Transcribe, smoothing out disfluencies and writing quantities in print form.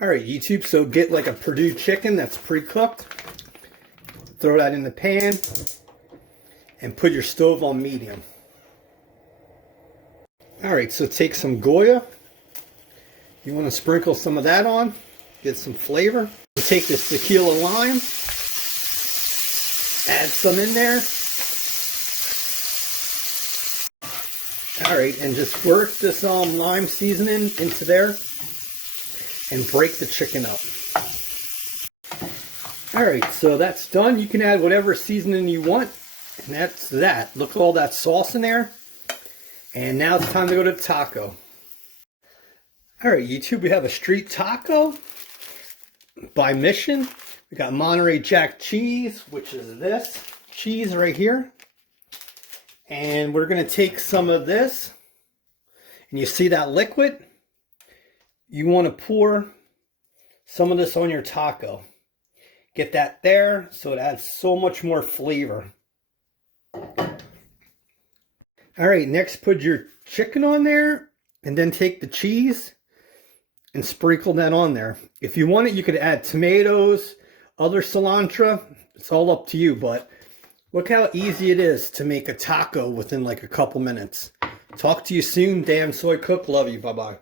All right, YouTube, so get like a Purdue chicken that's pre-cooked. Throw that in the pan and put your stove on medium. All right, so take some Goya. You want to sprinkle some of that on, get some flavor. You take this tequila lime, add some in there. All right, and just work this lime seasoning into there and break the chicken up. All right, so that's done. You can add whatever seasoning you want, and that's that. Look at all that sauce in there. And now it's time to go to the taco. All right, YouTube, we have a street taco by Mission. We got Monterey Jack cheese, which is this cheese right here. And we're gonna take some of this, and you see that liquid? You wanna pour some of this on your taco. Get that there so it adds so much more flavor. All right, next put your chicken on there and then take the cheese and sprinkle that on there. If you want it, you could add tomatoes, other cilantro. It's all up to you, but look how easy it is to make a taco within like a couple minutes. Talk to you soon. Damn Soy Cook. Love you. Bye-bye.